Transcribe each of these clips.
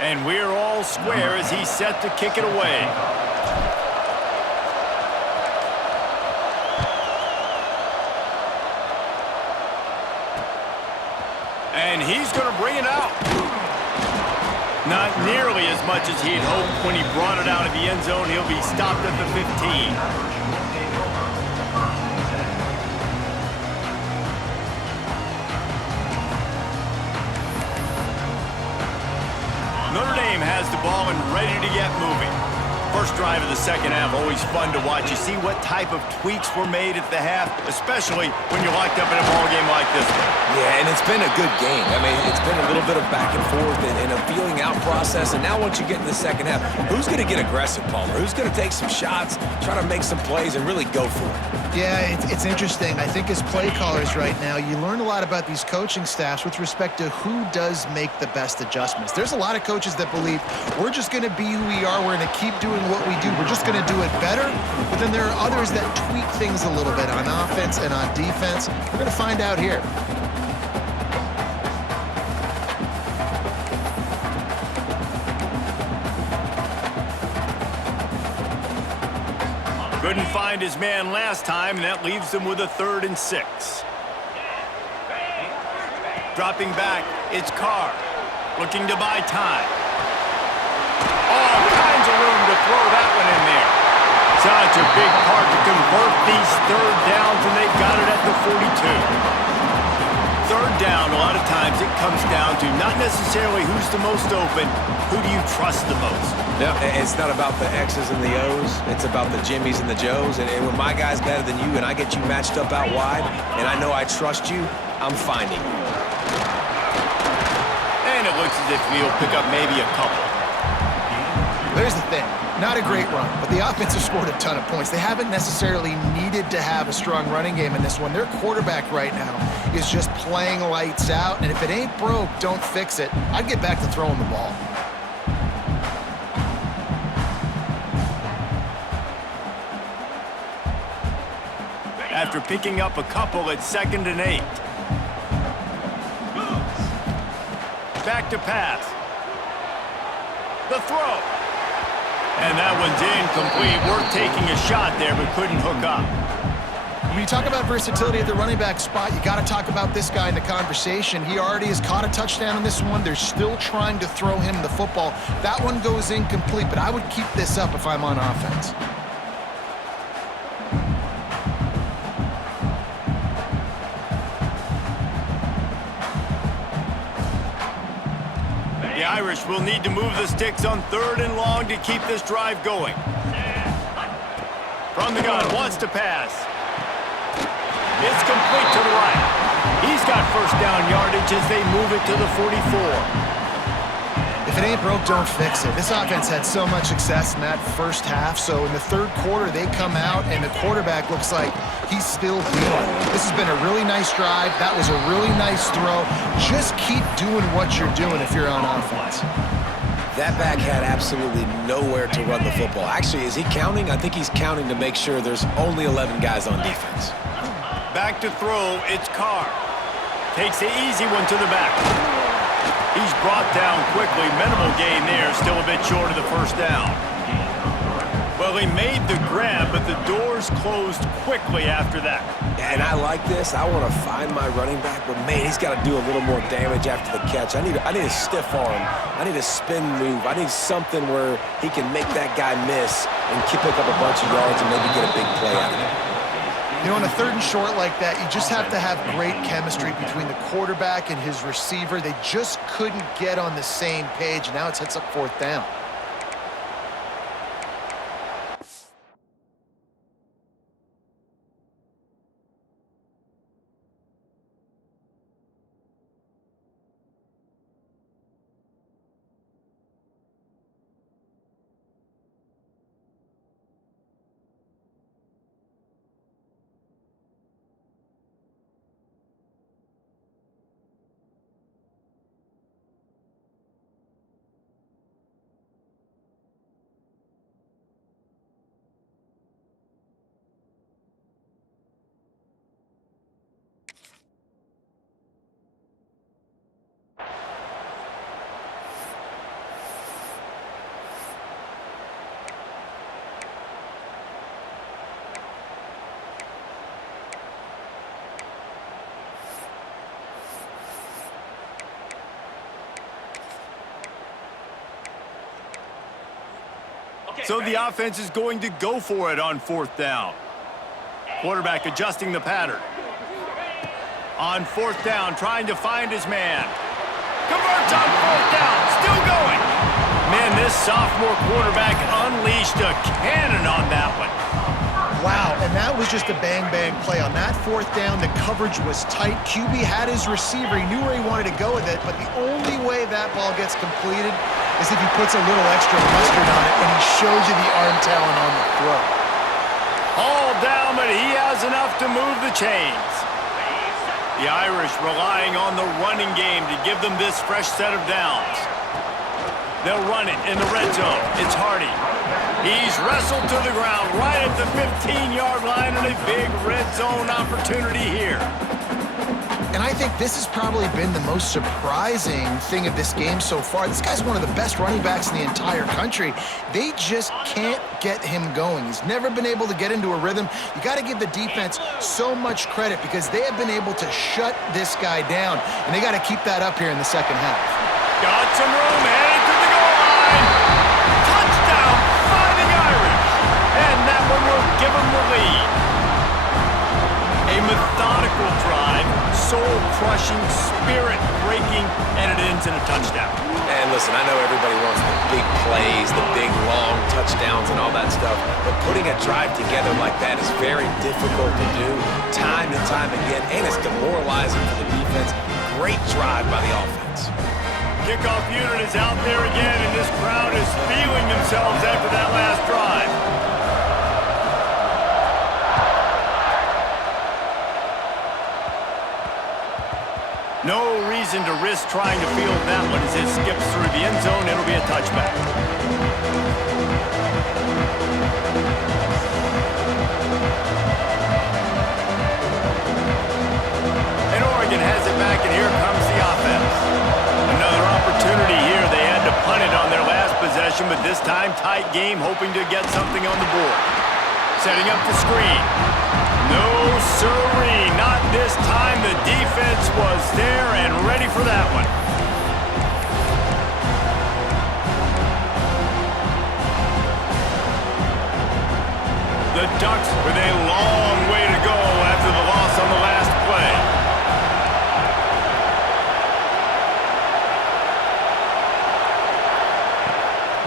And we're all square as he's set to kick it away. And he's going to bring it out. Not nearly as much as he had hoped when he brought it out of the end zone. He'll be stopped at the 15. Notre Dame has the ball and ready to get moving. First drive of the second half, always fun to watch. You see what type of tweaks were made at the half, especially when you're locked up in a ball game like this one. Yeah, and it's been a good game. I mean, it's been a little bit of back and forth and a feeling out process. And now once you get in the second half, who's going to get aggressive, Palmer? Who's going to take some shots, try to make some plays, and really go for it? Yeah, it's interesting. I think as play callers right now, you learn a lot about these coaching staffs with respect to who does make the best adjustments. There's a lot of coaches that believe we're just going to be who we are. We're going to keep doing what we do. We're just going to do it better. But then there are others that tweak things a little bit on offense and on defense. We're going to find out here. Couldn't find his man last time, and that leaves him with a 3rd and 6. Dropping back, it's Carr, looking to buy time. All kinds of room to throw that one in there. Such a big part to convert these 3rd downs, and they've got it at the 42. 3rd down, a lot of times it comes down to not necessarily who's the most open, who do you trust the most? No, it's not about the X's and the O's. It's about the Jimmys and the Joes. And when my guy's better than you and I get you matched up out wide and I know I trust you, I'm finding you. And it looks as if he'll pick up maybe a couple. There's the thing. Not a great run, but the offense has scored a ton of points. They haven't necessarily needed to have a strong running game in this one. Their quarterback right now is just playing lights out, and if it ain't broke, don't fix it. I'd get back to throwing the ball. After picking up a couple, it's 2nd and 8. Back to pass. The throw. And that one's incomplete. Worth taking a shot there, but couldn't hook up. When you talk about versatility at the running back spot, you got to talk about this guy in the conversation. He already has caught a touchdown in this one. They're still trying to throw him the football. That one goes incomplete, but I would keep this up if I'm on offense. The Irish will need to move the sticks on 3rd and long to keep this drive going. From the gun, wants to pass. It's complete to the right. He's got 1st down yardage as they move it to the 44. If it ain't broke, don't fix it. This offense had so much success in that first half, so in the 3rd quarter, they come out, and the quarterback looks like he's still dealing. This has been a really nice drive. That was a really nice throw. Just keep doing what you're doing if you're on offense. That back had absolutely nowhere to run the football. Actually, is he counting? I think he's counting to make sure there's only 11 guys on defense. Back to throw, it's Carr. Takes the easy one to the back. He's brought down quickly. Minimal gain there, still a bit short of the 1st down. Well, he made the grab, but the doors closed quickly after that. And I like this. I want to find my running back, but man, he's got to do a little more damage after the catch. I need a stiff arm. I need a spin move. I need something where he can make that guy miss and pick up a bunch of yards and maybe get a big play out of it. You know, on a 3rd and short like that, you just have to have great chemistry between the quarterback and his receiver. They just couldn't get on the same page. Now it sets up 4th down. So the offense is going to go for it on 4th down. Quarterback adjusting the pattern. On 4th down, trying to find his man. Converts on 4th down, still going. Man, this sophomore quarterback unleashed a cannon on that one. Wow, and that was just a bang-bang play. On that 4th down, the coverage was tight. QB had his receiver. He knew where he wanted to go with it, but the only way that ball gets completed is if he puts a little extra mustard on it, and he shows you the arm talent on the throw. All down, but he has enough to move the chains. The Irish relying on the running game to give them this fresh set of downs. They'll run it in the red zone. It's Hardy. He's wrestled to the ground right at the 15-yard line, and a big red zone opportunity here. And I think this has probably been the most surprising thing of this game so far. This guy's one of the best running backs in the entire country. They just can't get him going. He's never been able to get into a rhythm. You got to give the defense so much credit because they have been able to shut this guy down, and they got to keep that up here in the second half. Got some room, headed to the goal line. Touchdown, Fighting Irish. And that one will give them the lead. A methodical drive, soul-crushing, spirit-breaking, and it ends in a touchdown. And listen, I know everybody wants the big plays, the big, long touchdowns and all that stuff, but putting a drive together like that is very difficult to do time and time again, and it's demoralizing for the defense. Great drive by the offense. Kickoff unit is out there again, and this crowd is feeling themselves after that last drive. No reason to risk trying to field that one as it skips through the end zone. It'll be a touchback. And Oregon has it back, and here comes the offense. Another opportunity here. They had to punt it on their last possession, but this time tight game, hoping to get something on the board. Setting up the screen. No siree, not this time. The defense was there and ready for that one. The Ducks with a long way to go after the loss on the last play.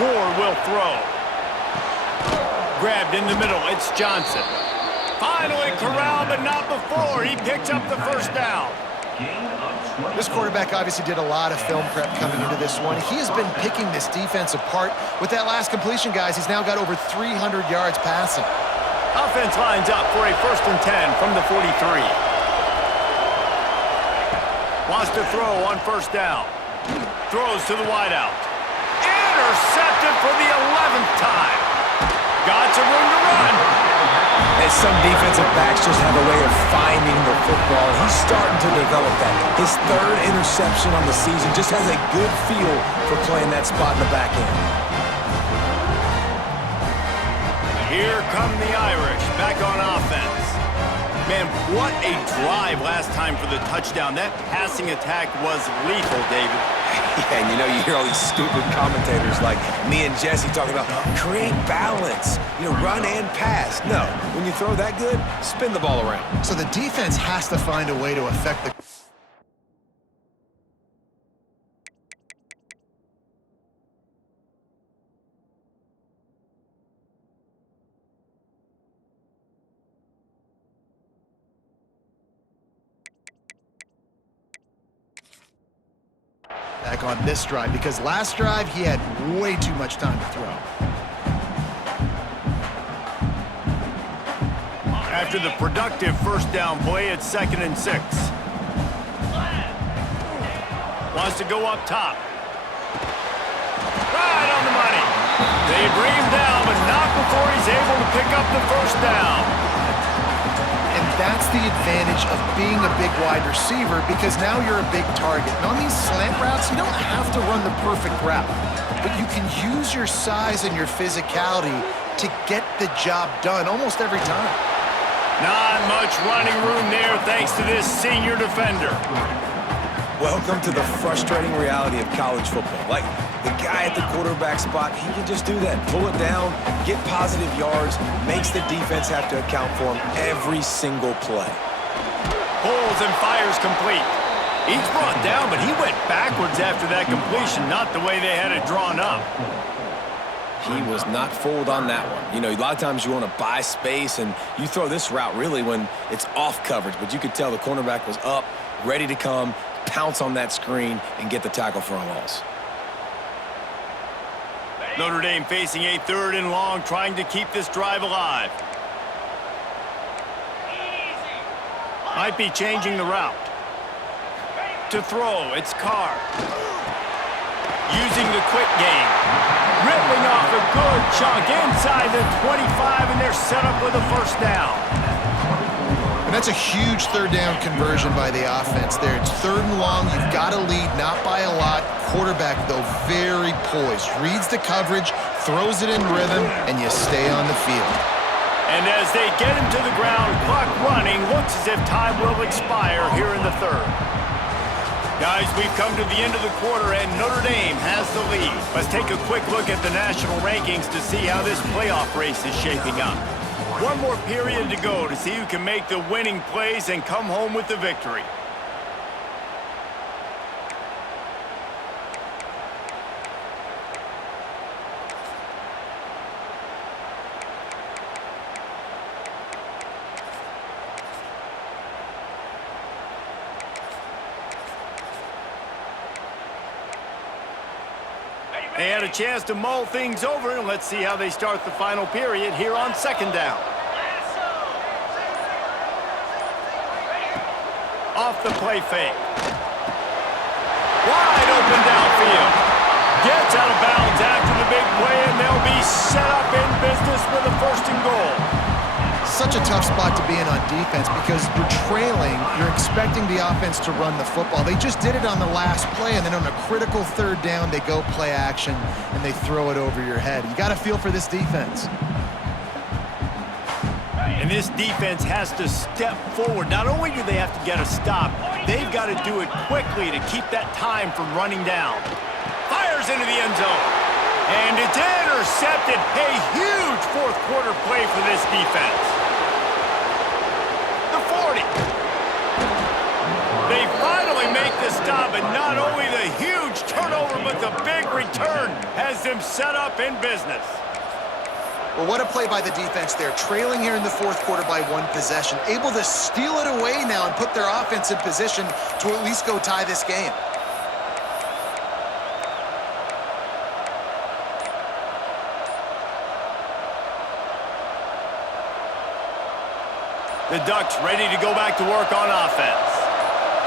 Moore will throw. Grabbed in the middle, it's Johnson. Finally corralled, but not before. He picks up the first down. This quarterback obviously did a lot of film prep coming into this one. He has been picking this defense apart. With that last completion, guys, he's now got over 300 yards passing. Offense lines up for a 1st and 10 from the 43. Wants to throw on 1st down. Throws to the wideout. Intercepted for the 11th time. Got some room to run. And some defensive backs just have a way of finding the football. He's starting to develop that. His 3rd interception on the season just has a good feel for playing that spot in the back end. Here come the Irish back on offense. Man, what a drive last time for the touchdown. That passing attack was lethal, David. Yeah, and you hear all these stupid commentators like me and Jesse talking about create balance, run and pass. No, when you throw that good, spin the ball around. So the defense has to find a way to affect the... back on this drive, because last drive he had way too much time to throw. After the productive 1st down play, it's 2nd and 6. Wants to go up top. Right on the money. They bring him down, but not before he's able to pick up the 1st down. And that's the advantage of being a big wide receiver, because now you're a big target. And on these slant routes, you don't have to run the perfect route, but you can use your size and your physicality to get the job done almost every time. Not much running room there thanks to this senior defender. Welcome to the frustrating reality of college football. Like, the guy at the quarterback spot, he can just do that. Pull it down, get positive yards, makes the defense have to account for him every single play. Pulls and fires complete. He's brought down, but he went backwards after that completion, not the way they had it drawn up. He was not fooled on that one. You know, a lot of times you want to buy space, and you throw this route really when it's off coverage, but you could tell the cornerback was up, ready to come, pounce on that screen, and get the tackle for a loss. Notre Dame facing a 3rd and long, trying to keep this drive alive. Might be changing the route. To throw, it's Carr. Using the quick game. Ripping off a good chunk inside the 25, and they're set up with a 1st down. And that's a huge 3rd down conversion by the offense there. It's 3rd and long. You've got to lead, not by a lot. Quarterback, though, very poised. Reads the coverage, throws it in rhythm, and you stay on the field. And as they get him to the ground, clock running, looks as if time will expire here in the 3rd. Guys, we've come to the end of the quarter, and Notre Dame has the lead. Let's take a quick look at the national rankings to see how this playoff race is shaping up. One more period to go to see who can make the winning plays and come home with the victory. They had a chance to mull things over, and let's see how they start the final period here on 2nd down. Off the play fake. Wide open downfield. Gets out of bounds after the big play, and they'll be set up in business with a 1st and goal. Such a tough spot to be in on defense because you're trailing, you're expecting the offense to run the football. They just did it on the last play, and then on a critical 3rd down, they go play action, and they throw it over your head. You got to feel for this defense. And this defense has to step forward. Not only do they have to get a stop, they've got to do it quickly to keep that time from running down. Fires into the end zone. And it's intercepted. A huge 4th quarter play for this defense. The 40. They finally make the stop, and not only the huge turnover, but the big return has them set up in business. Well, what a play by the defense there. Trailing here in the 4th quarter by 1 possession. Able to steal it away now and put their offense in position to at least go tie this game. The Ducks ready to go back to work on offense.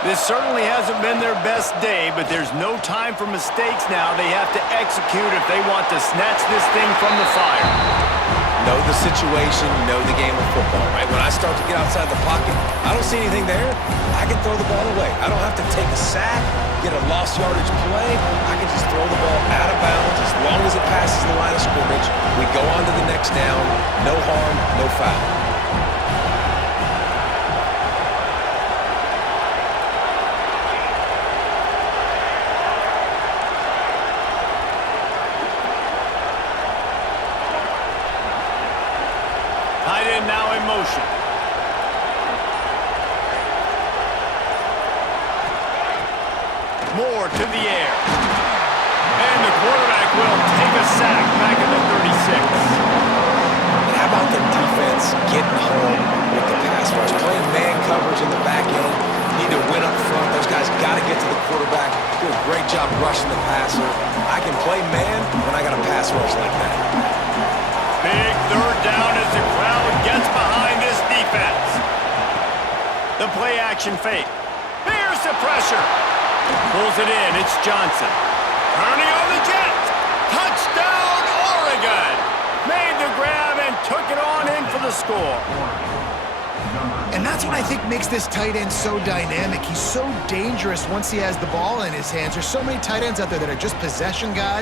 This certainly hasn't been their best day, but there's no time for mistakes now. They have to execute if they want to snatch this thing from the fire. Know the situation, know the game of football, right? When I start to get outside the pocket, I don't see anything there, I can throw the ball away. I don't have to take a sack, get a lost yardage play. I can just throw the ball out of bounds as long as it passes the line of scrimmage. We go on to the next down. No harm, no foul. Tight end now in motion. Moore to the air. And the quarterback will take a sack back at the 36. And how about the defense getting home with the pass rush? Playing man coverage in the back end. Need to win up front. Those guys got to get to the quarterback. Do a great job rushing the passer. I can play man when I got a pass rush like that. Big 3rd down as the crowd gets behind this defense. The play action fake. Here's the pressure. Pulls it in. It's Johnson. Turning on the jet. Touchdown, Oregon. Made the grab and took it on in for the score. And that's what I think makes this tight end so dynamic. He's so dangerous once he has the ball in his hands. There's so many tight ends out there that are just possession guys.